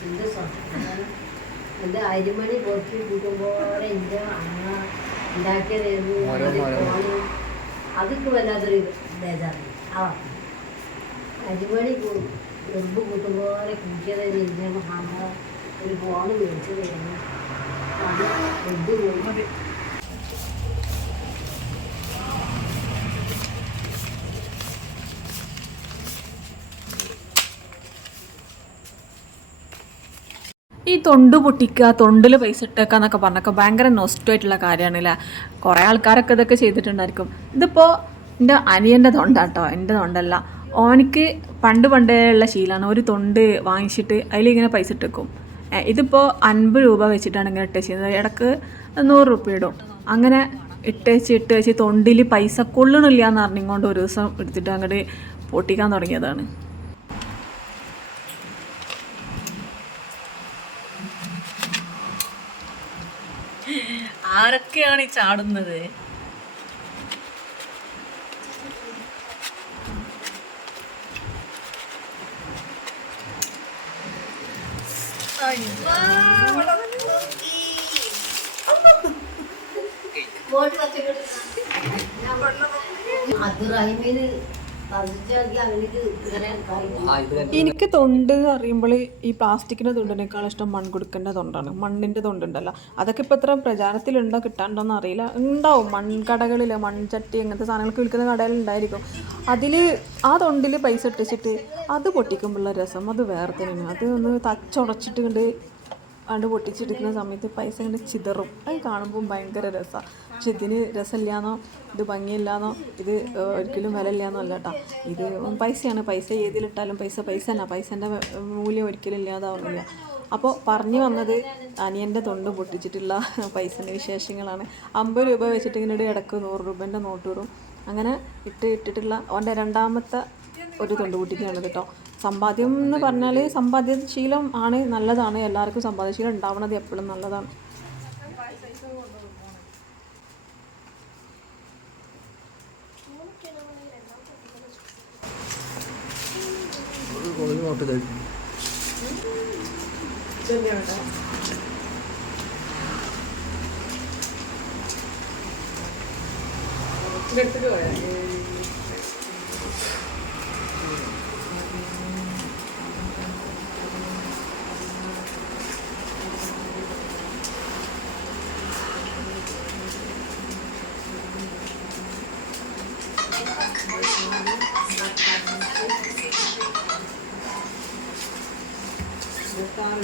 എന്റെ എന്റെ അരിമണി പൊറുക്കി കൂട്ടുമ്പോൾ എന്റെ അമ്മ ഉണ്ടാക്കിയതായിരുന്നു. അതൊക്കെ വല്ലാത്തൊരു ബേജാറാണ് ആ. അരിമണി എറുമ്പ് കൂട്ടുപോലെ കൂട്ടിയതായിരുന്നു എന്റെ അമ്മ ഒരു ഫോണ് മേടിച്ചതായിരുന്നു അത് എന്ത് പോയി ഈ തൊണ്ട് പൊട്ടിക്കുക തൊണ്ടിൽ പൈസ ഇട്ടേക്കുക എന്നൊക്കെ പറഞ്ഞൊക്കെ ഭയങ്കര നൊസ്റ്റായിട്ടുള്ള കാര്യമാണല്ലേ? കുറേ ആൾക്കാരൊക്കെ ഇതൊക്കെ ചെയ്തിട്ടുണ്ടായിരിക്കും. ഇതിപ്പോൾ എന്റെ അനിയന്റെ തൊണ്ടാട്ടോ എന്റെ തൊണ്ടല്ല. ഓനിക്ക് പണ്ട് പണ്ടേ ഉള്ള ശീലമാണ് ഒരു തൊണ്ട് വാങ്ങിച്ചിട്ട് അതിലിങ്ങനെ പൈസ ഇട്ടേക്കും. ഇതിപ്പോൾ അൻപത് രൂപ വെച്ചിട്ടാണ് ഇങ്ങനെ ഇട്ടേച്ച് ചെയ്യുന്നത് ഇടയ്ക്ക് നൂറ് രൂപ ഇടും. അങ്ങനെ ഇട്ടേച്ച് ഇട്ട് വെച്ച് തൊണ്ടിൽ പൈസ കൊള്ളണില്ല എന്ന് അറിഞ്ഞുകൊണ്ട് ഒരു ദിവസം എടുത്തിട്ട് അങ്ങോട്ട് പൊട്ടിക്കാൻ തുടങ്ങിയതാണ്. ആരൊക്കെയാണ് ഈ ചാടുന്നത്? അത് റഹിമീന് എനിക്ക് തൊണ്ട് അറിയുമ്പോൾ ഈ പ്ലാസ്റ്റിക്കിന്റെ തൊണ്ടിനേക്കാൾ ഇഷ്ടം മൺകുടുക്കന്റെ തൊണ്ടാണ്. മണ്ണിന്റെ തൊണ്ടുണ്ടല്ലോ. അതൊക്കെ ഇപ്പോൾ ഇത്ര പ്രചാരത്തിലുണ്ടോ കിട്ടാണ്ടോന്ന് അറിയില്ല. ഉണ്ടാവും. മൺകടകളിൽ മൺചട്ടി അങ്ങനത്തെ സാധനങ്ങൾക്ക് വിൽക്കുന്ന കടയിൽ ഉണ്ടായിരിക്കും അതിൽ ആ തൊണ്ടിൽ പൈസ ഇട്ടിച്ചിട്ട് അത് പൊട്ടിക്കുമ്പോഴുള്ള രസം അത് വേറെ തന്നെയാണ്. അത് ഒന്ന് തച്ചുടച്ചിട്ട് കണ്ട് കണ്ട് പൊട്ടിച്ചെടുക്കുന്ന സമയത്ത് പൈസ ഇങ്ങനെ ചിതറും. അത് കാണുമ്പോൾ ഭയങ്കര രസമാണ് പക്ഷെ ഇതിന് രസമില്ലാന്നോ ഇത് ഭംഗിയില്ലാന്നോ ഇത് ഒരിക്കലും വില ഇല്ലാന്നോ അല്ല കേട്ടോ ഇത് പൈസയാണ്. പൈസ ഏതിലിട്ടാലും പൈസ പൈസ തന്നെ പൈസേന്റെ മൂല്യം ഒരിക്കലും ഇല്ലാതാവുന്നില്ല. അപ്പോൾ പറഞ്ഞു വന്നത് അനിയന്റെ തൊണ്ട് പൊട്ടിച്ചിട്ടുള്ള പൈസന്റെ വിശേഷങ്ങളാണ്. അമ്പത് രൂപ വെച്ചിട്ട് ഇങ്ങനെ ഒരു ഇടയ്ക്ക് നൂറ് രൂപേന്റെ നോട്ട് വരും അങ്ങനെ ഇട്ട് ഇട്ടിട്ടുള്ള അവന്റെ രണ്ടാമത്തെ ഒരു തൊണ്ട് പൊട്ടിക്കുകയാണ് കേട്ടോ സമ്പാദ്യം എന്ന് പറഞ്ഞാൽ സമ്പാദ്യശീലം ആണ് നല്ലതാണ്. എല്ലാവർക്കും സമ്പാദ്യശീലം ഉണ്ടാവണത് എപ്പോഴും നല്ലതാണ്. ഒരു ഒരു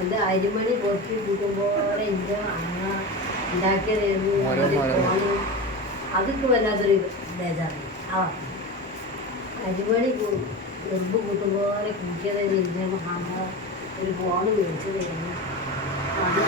എന്റെ അരിമണി പൊറുക്കി കൂട്ടുമ്പോൾ എന്റെ അമ്മ ഉണ്ടാക്കിയതായിരുന്നു. അതൊക്കെ വല്ലാത്തൊരു ബേജാറാണ് ആ. അരിമണി എറുമ്പ് കൂട്ടുപോലെ കൂട്ടിയതായിരുന്നു എന്റെ അമ്മ ഒരു ഫോണ് മേടിച്ചതായിരുന്നു അത്